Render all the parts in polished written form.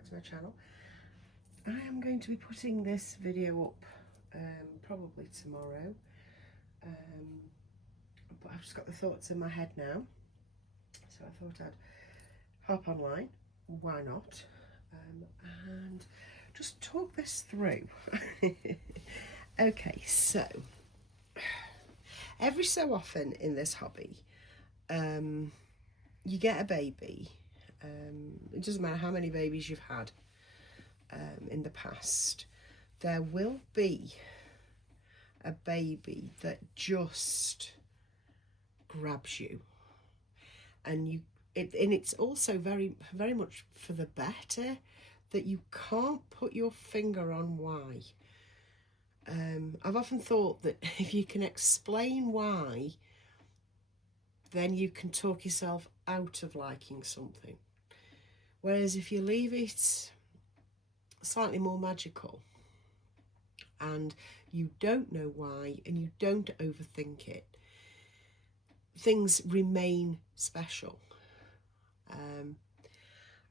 back to my channel. I am going to be putting this video up probably tomorrow, but I've just got the thoughts in my head now, so I thought I'd hop online, why not, and just talk this through. Okay, so every so often in this hobby, you get a baby. It doesn't matter how many babies you've had in the past, there will be a baby that just grabs you, and it's also very much for the better that you can't put your finger on why. I've often thought that if you can explain why, then you can talk yourself out of liking something. Whereas if you leave it slightly more magical and you don't know why and you don't overthink it, things remain special.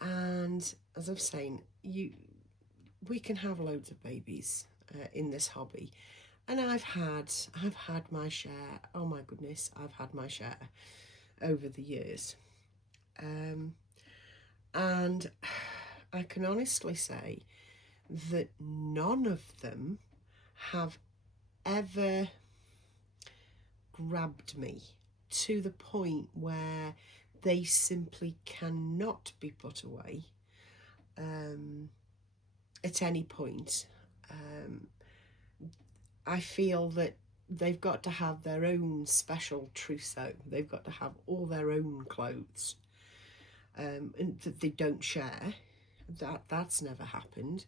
And as I've saying, we can have loads of babies in this hobby, and I've had my share. Oh my goodness, I've had my share over the years. And I can honestly say that none of them have ever grabbed me to the point where they simply cannot be put away at any point. I feel that they've got to have their own special trousseau. They've got to have all their own clothes, and that they don't share. That's never happened.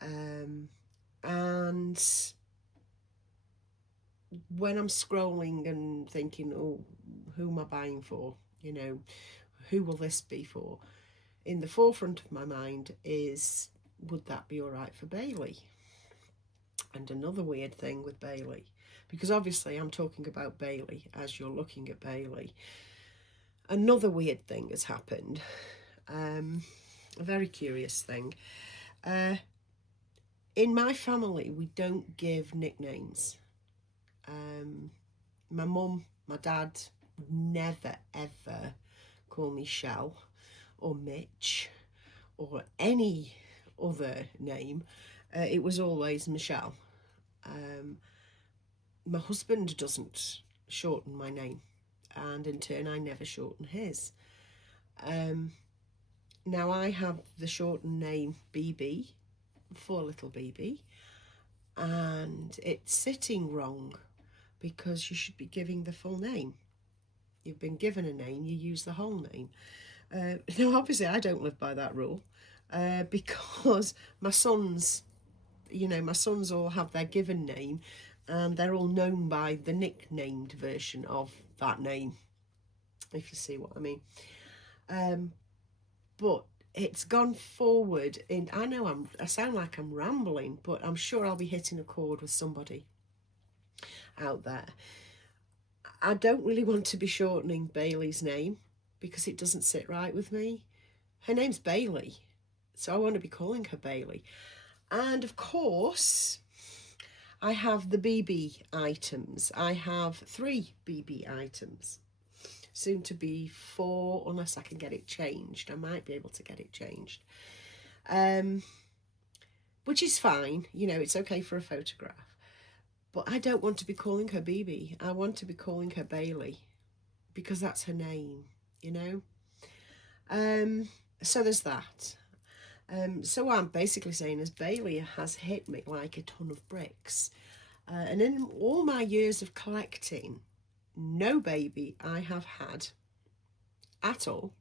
And when I'm scrolling and thinking, oh, who am I buying for? You know, who will this be for? In the forefront of my mind is, would that be all right for Bailey? And another weird thing with Bailey, because obviously I'm talking about Bailey as you're looking at Bailey, another weird thing has happened, a very curious thing. In my family, we don't give nicknames. My mum, my dad would never ever call me Shell or Mitch or any other name. It was always Michelle. My husband doesn't shorten my name, and in turn I never shorten his. Now I have the shortened name BB for little BB, and it's sitting wrong because you should be giving the full name. You've been given a name, you use the whole name. Now obviously I don't live by that rule, because my sons all have their given name, and they're all known by the nicknamed version of that name, if you see what I mean. But it's gone forward in, I know I sound like I'm rambling, but I'm sure I'll be hitting a chord with somebody out there. I don't really want to be shortening Bailey's name because it doesn't sit right with me. Her name's Bailey, so I want to be calling her Bailey. And of course, I have the BB items. I have 3 BB items. Soon to be 4, unless I can get it changed. I might be able to get it changed. Which is fine. You know, it's okay for a photograph. But I don't want to be calling her BB. I want to be calling her Bailey, because that's her name, you know. So there's that. So what I'm basically saying is Bailey has hit me like a ton of bricks. And in all my years of collecting, no baby I have had at all,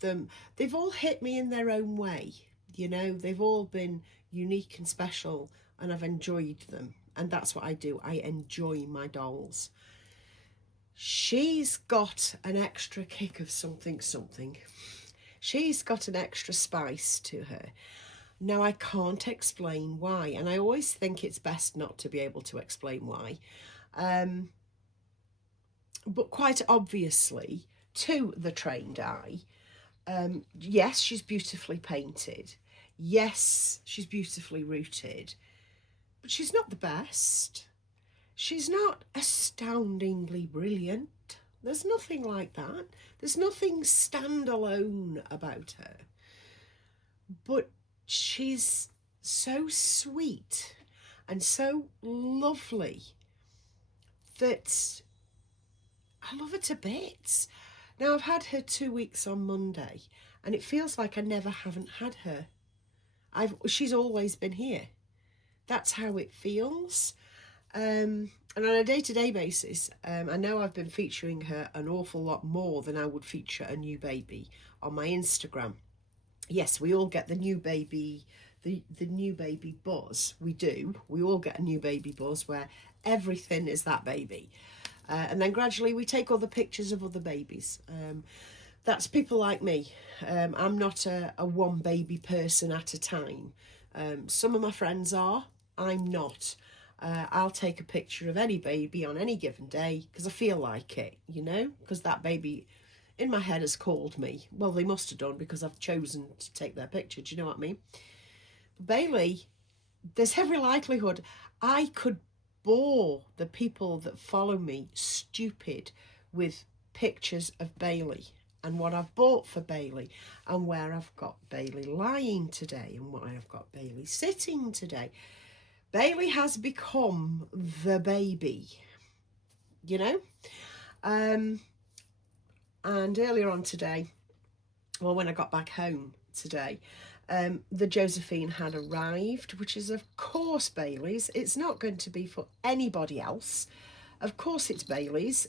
they've all hit me in their own way. You know, they've all been unique and special, and I've enjoyed them. And that's what I do. I enjoy my dolls. She's got an extra kick of something. She's got an extra spice to her. Now, I can't explain why, and I always think it's best not to be able to explain why. But quite obviously, to the trained eye, Yes, she's beautifully painted. Yes, she's beautifully rooted. But she's not the best. She's not astoundingly brilliant. There's nothing like that. There's nothing standalone about her. But she's so sweet and so lovely that I love her to bits. Now, I've had her 2 weeks on Monday, and it feels like I never haven't had her. She's always been here. That's how it feels. And on a day-to-day basis, I know I've been featuring her an awful lot more than I would feature a new baby on my Instagram. Yes, we all get the new baby, the new baby buzz. We do. We all get a new baby buzz where everything is that baby. And then gradually we take other pictures of other babies. That's people like me. I'm not a one baby person at a time. Some of my friends are. I'm not. I'll take a picture of any baby on any given day because I feel like it, you know, because that baby in my head has called me. Well, they must have done because I've chosen to take their picture. Do you know what I mean? Bailey, there's every likelihood I could bore the people that follow me stupid with pictures of Bailey and what I've bought for Bailey and where I've got Bailey lying today and where I've got Bailey sitting today. Bailey has become the baby, you know? And earlier on today, well, when I got back home today, the Josephine had arrived, which is of course Bailey's. It's not going to be for anybody else. Of course it's Bailey's.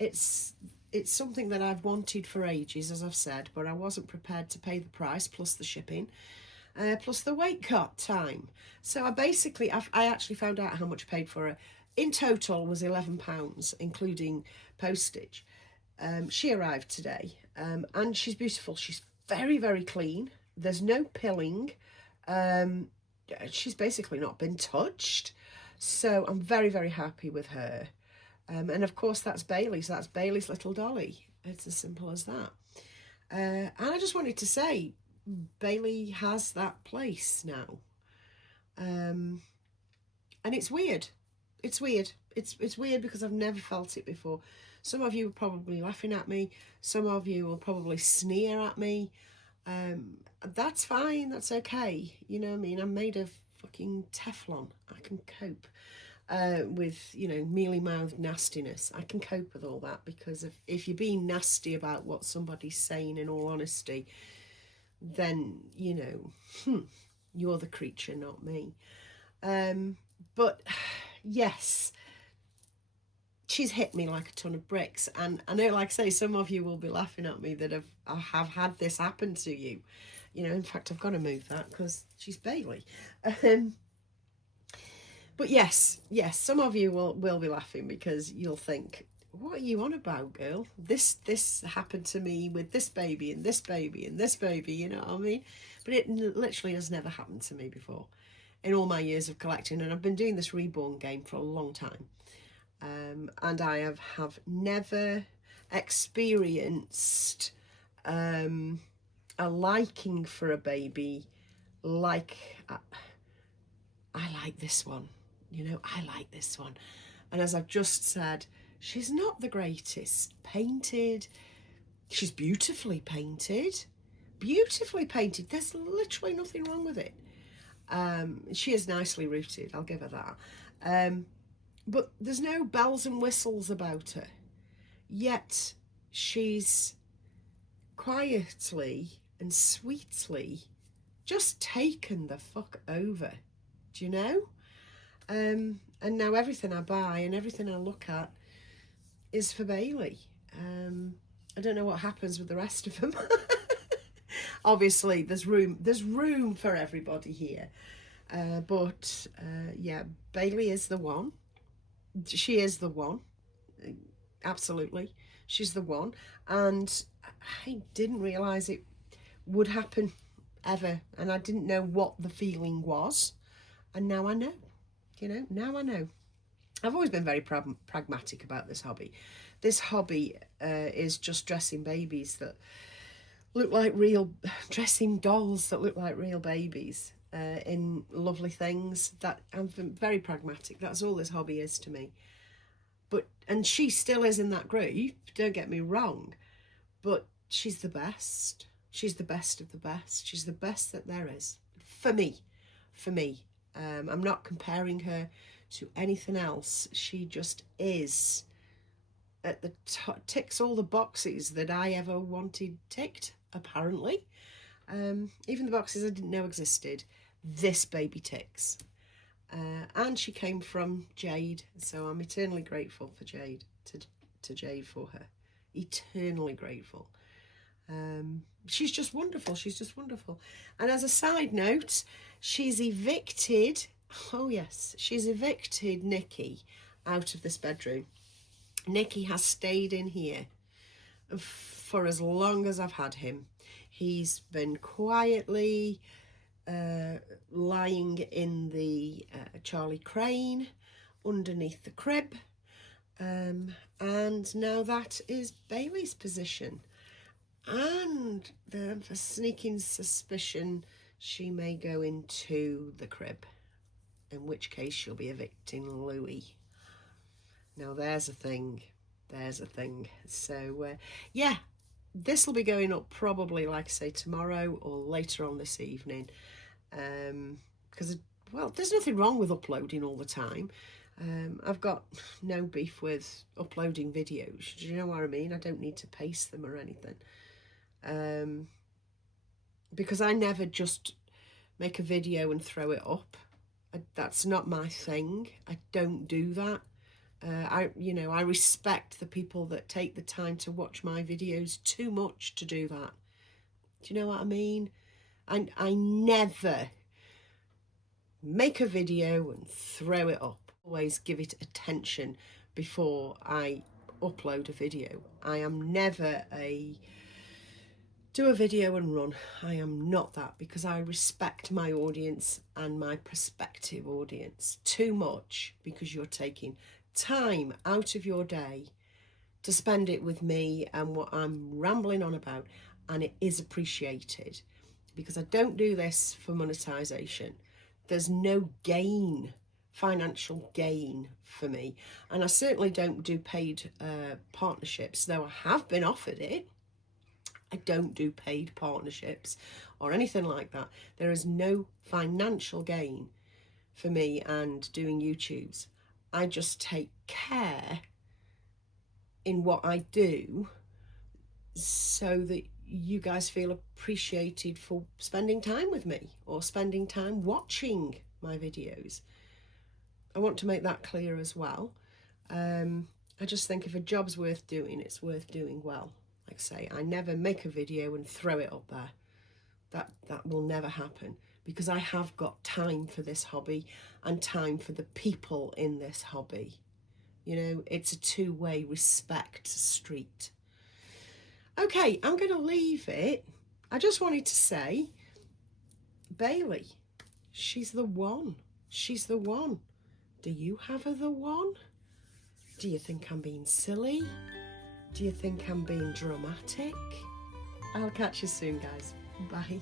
It's something that I've wanted for ages, as I've said, but I wasn't prepared to pay the price plus the shipping. Plus the wait cart time. So I actually found out how much I paid for it. In total was £11, including postage. She arrived today, and she's beautiful. She's very, very clean. There's no pilling. She's basically not been touched. So I'm very, very happy with her. And of course that's Bailey's. That's Bailey's little dolly. It's as simple as that. And I just wanted to say, Bailey has that place now. And it's weird. It's weird. It's weird because I've never felt it before. Some of you are probably laughing at me. Some of you will probably sneer at me. That's fine. That's okay. You know what I mean? I'm made of fucking Teflon. I can cope with, you know, mealy-mouthed nastiness. I can cope with all that because if you're being nasty about what somebody's saying, in all honesty, then, you know, you're the creature, not me. But yes, she's hit me like a ton of bricks. And I know, like I say, some of you will be laughing at me that have had this happen to you. You know, in fact, I've got to move that because she's Bailey. But yes, some of you will be laughing because you'll think, what are you on about, girl? This happened to me with this baby and this baby and this baby, you know what I mean? But it literally has never happened to me before in all my years of collecting. And I've been doing this Reborn game for a long time. And I have never experienced a liking for a baby like I like this one. You know, I like this one. And as I've just said, she's not the greatest painted. She's beautifully painted. Beautifully painted. There's literally nothing wrong with it. She is nicely rooted, I'll give her that. But there's no bells and whistles about her. Yet she's quietly and sweetly just taken the fuck over. Do you know? And now everything I buy and everything I look at is for Bailey. I don't know what happens with the rest of them. Obviously, there's room for everybody here. But yeah, Bailey is the one. She is the one. Absolutely. She's the one. And I didn't realise it would happen ever. And I didn't know what the feeling was. And now I know. You know, now I know. I've always been very pragmatic about this hobby. This hobby is just dressing babies that look like real, dressing dolls that look like real babies in lovely things. That I'm very pragmatic. That's all this hobby is to me. And she still is in that group, don't get me wrong, but she's the best. She's the best of the best. She's the best that there is for me. I'm not comparing her to anything else. She just is at the top, ticks all the boxes that I ever wanted ticked, apparently. Even the boxes I didn't know existed, this baby ticks. And she came from Jade, so I'm eternally grateful for Jade, to Jade for her. Eternally grateful. She's just wonderful. She's just wonderful. And as a side note, she's evicted, oh yes, she's evicted Nicky out of this bedroom. Nicky has stayed in here for as long as I've had him. He's been quietly lying in the Charlie Crane underneath the crib, and now that is Bailey's position, and for sneaking suspicion she may go into the crib, in which case she'll be evicting Louis. Now there's a thing, so yeah, this will be going up probably, like I say, tomorrow or later on this evening, because, well, there's nothing wrong with uploading all the time. I've got no beef with uploading videos. Do you know what I mean? I don't need to pace them or anything, because I never just make a video and throw it up. That's not my thing. I don't do that. I respect the people that take the time to watch my videos too much to do that. Do you know what I mean? I never make a video and throw it up. Always give it attention before I upload a video. I am never do a video and run. I am not that, because I respect my audience and my prospective audience too much, because you're taking time out of your day to spend it with me and what I'm rambling on about, and it is appreciated, because I don't do this for monetization. There's no gain, financial gain for me, and I certainly don't do paid partnerships, though I have been offered it. I don't do paid partnerships or anything like that. There is no financial gain for me and doing YouTubes. I just take care in what I do so that you guys feel appreciated for spending time with me or spending time watching my videos. I want to make that clear as well. I just think if a job's worth doing, it's worth doing well. Like I say, I never make a video and throw it up there. That will never happen, because I have got time for this hobby and time for the people in this hobby. You know, it's a two-way respect street. Okay, I'm going to leave it. I just wanted to say, Bailey, she's the one. She's the one. Do you have the one? Do you think I'm being silly? Do you think I'm being dramatic? I'll catch you soon, guys. Bye.